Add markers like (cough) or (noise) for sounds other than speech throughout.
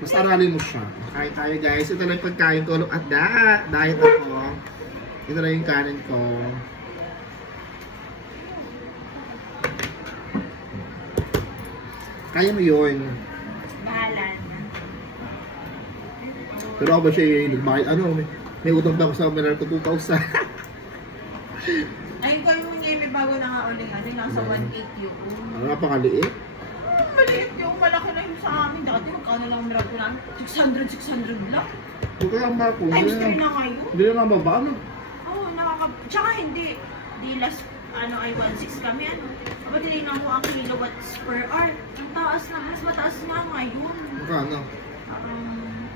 Mas aralin mo siya. Kain tayo guys. Ito lang yung pagkain ko. At that. Diet ako. Ito lang yung kanin ko. Kaya mo yun. Bahala na. Pero ako ba siya yung nagbayad? Ano, may, may utang pa ako sa Meralco 2,000. Ayun ko yung may bago na nga uling ano, nasa 1.8 yung. Ano napakaliit? Maliit yung malaki na yung sa amin. Dati magkano lang meron ko namin? 600, 600 lang. Huwag kaya ang bako. Times 3 na ngayon. Hindi na nga baba. Ano? Oo, oh, nakaka... Tsaka hindi. Di last, ano, ay 1.6 kami, ano. Aba, tinignan mo ang kilowatts per hour. Ang taas na, mas mataas nga ngayon. Magkano? Um,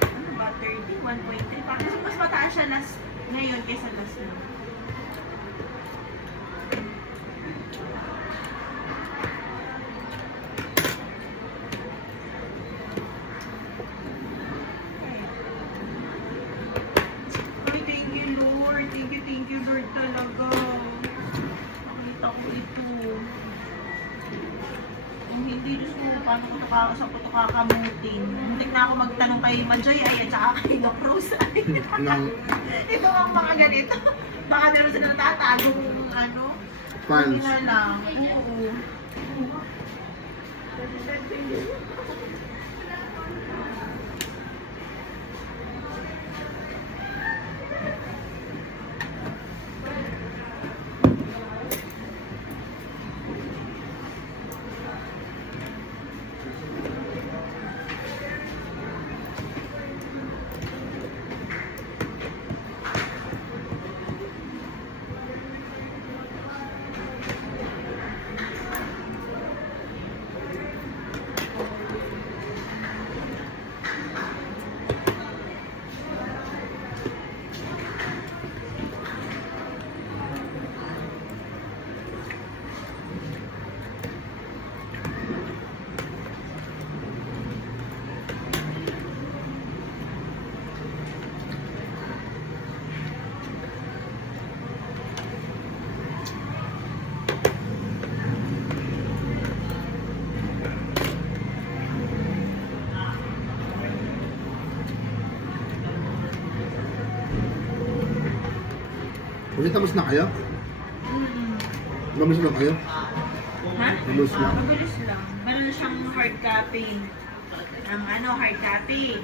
ano ba, 30, 1.3. Parang mas, mataas siya last ngayon kaysa last na. Ay, thank you, Lord. Thank you, thank you, Lord talaga. Nakita ko ito. Kung hindi, Diyos ko, paano ko ko ito kakamutin? Hindi na ako magtanong kay Majay ay at saka kay La (laughs) Cruz. Nang ito ang mga ganito. (laughs) Baka meron sila natatagong ano. fans. Hindi lang. Oo. Ulit tapos na kayo? Mm. Gamis na kayo? Ha? Mabilis lang. Mabilis lang. Meron siyang hard copy. Ang ano, hard copy.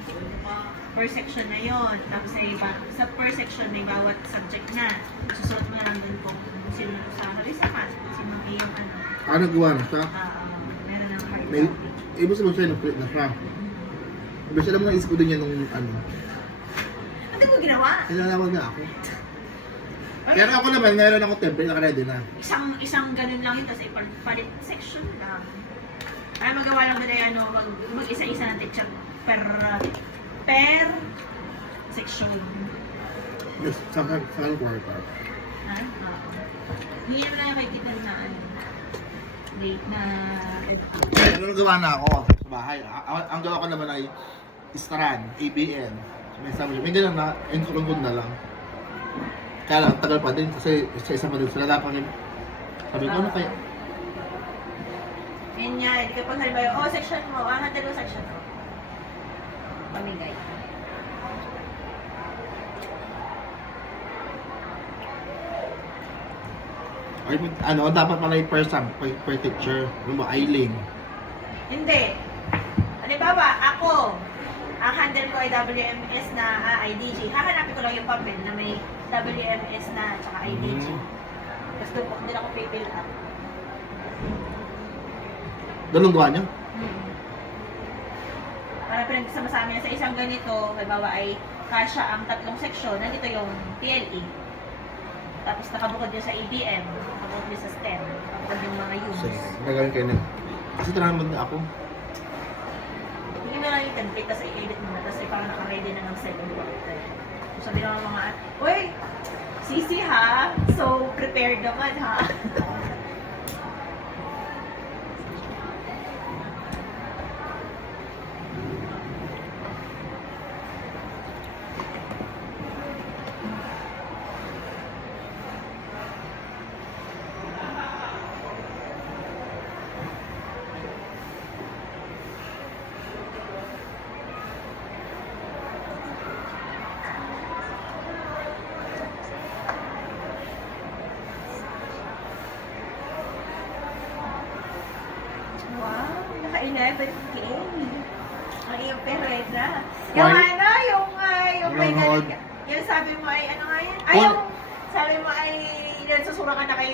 Per section na yon. Tapos ay iba, sa per section may bawat subject na. Susuot mo lang dun kung sino sa kalisakan, sino yung ano. Ah, nagawa na siya? ah, meron ng hard May, copy. ibig sabihin siya, nag-print na siya. Ibig alam mo na isip ko din yan nung ano. Ano mo ginawa? Kinalawag na ako. Pero ako naman, meron ako template na ready na. isang isang ganun lang yun, tapos ipalit section lang. Para magawa lang nila ano, mag, mag-isa-isa ng teacher per per section. Yes, sa sa sa quarter. Ha? Oo. Hindi naman na nakikita na ano, late na Pero nagawa na ako sa bahay. A- a- Ang gawa ko naman ay Istran, ABN. May sabi may ganun na, ko na lang. Kaya lang, tagal pa din kasi sa isa pa din sila dapat yung sabi ko, ano kaya? Yun nga, hindi kapag halimbawa, oh, section mo, ah, handle mo section mo. Pamigay. Ay, ano, dapat pala yung per, sub, per, per teacher. Ano ba, Ailing. Hindi. Halimbawa, ako, ang handle ko ay WMS na ah, IDG. Hahanapin ko lang yung papel na may WMS na at saka IDG. Mm. Tapos doon ko din ako pipill up. Ganun gawa niya? Hmm. Para pinagsama-sama niya sa isang ganito, halimbawa ay kasya ang tatlong seksyon, nandito yung PLE. Tapos nakabukod din sa EBM, nakabukod din sa STEM, nakabukod yung mga units. Sige, gagawin kayo na. Kasi tara naman na ako. Mo lang yung template, tapos i-edit mo na, tapos ay parang naka-ready na ng second quarter. So sabi naman mga, Uy, sisi ha? So, prepared naman ha? (laughs) 11K. Ang iyong pereda. Yung Why? ano, yung, ah, yung may Nanonood. galing- yung sabi mo ay, ano nga yun? Ay, yung sabi mo ay, nagsusura ka na kay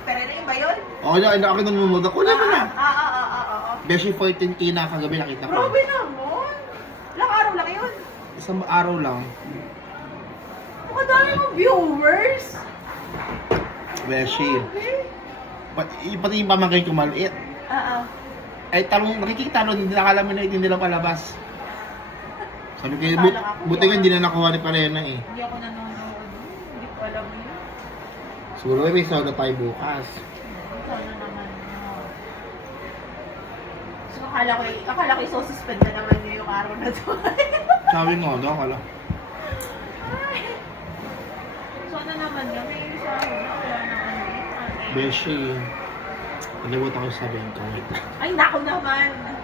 Pereda, yun ba yun? Oo, oh, yun, ako nanonood ako. Wala mo na. Ah, ah, ah, ah, ah. Beshi 14K na kagabi nakita ko. Grabe naman. Ilang araw lang yun. Isang araw lang. Makadami mong viewers. Beshi. Grabe. Pati, pati yung pamangkin ko maliit. Ah, ah. Ay, talong, nakikita nun, hindi nakala mo na hindi nila palabas. Sabi ko, Akala but, ko buti nga hindi na nakuha ni Parena eh. Hindi ako nanonood. Hindi ko alam yun. Siguro may soda tayo bukas. Sana naman. no. So, akala ko, akala ko isususpend na naman niyo yung araw na to. (laughs) Sabi nga, no, akala. Sana naman nga, may isa ako na wala naman eh. Beshi. Nalibot ako sa bengko. Ay, naku naman.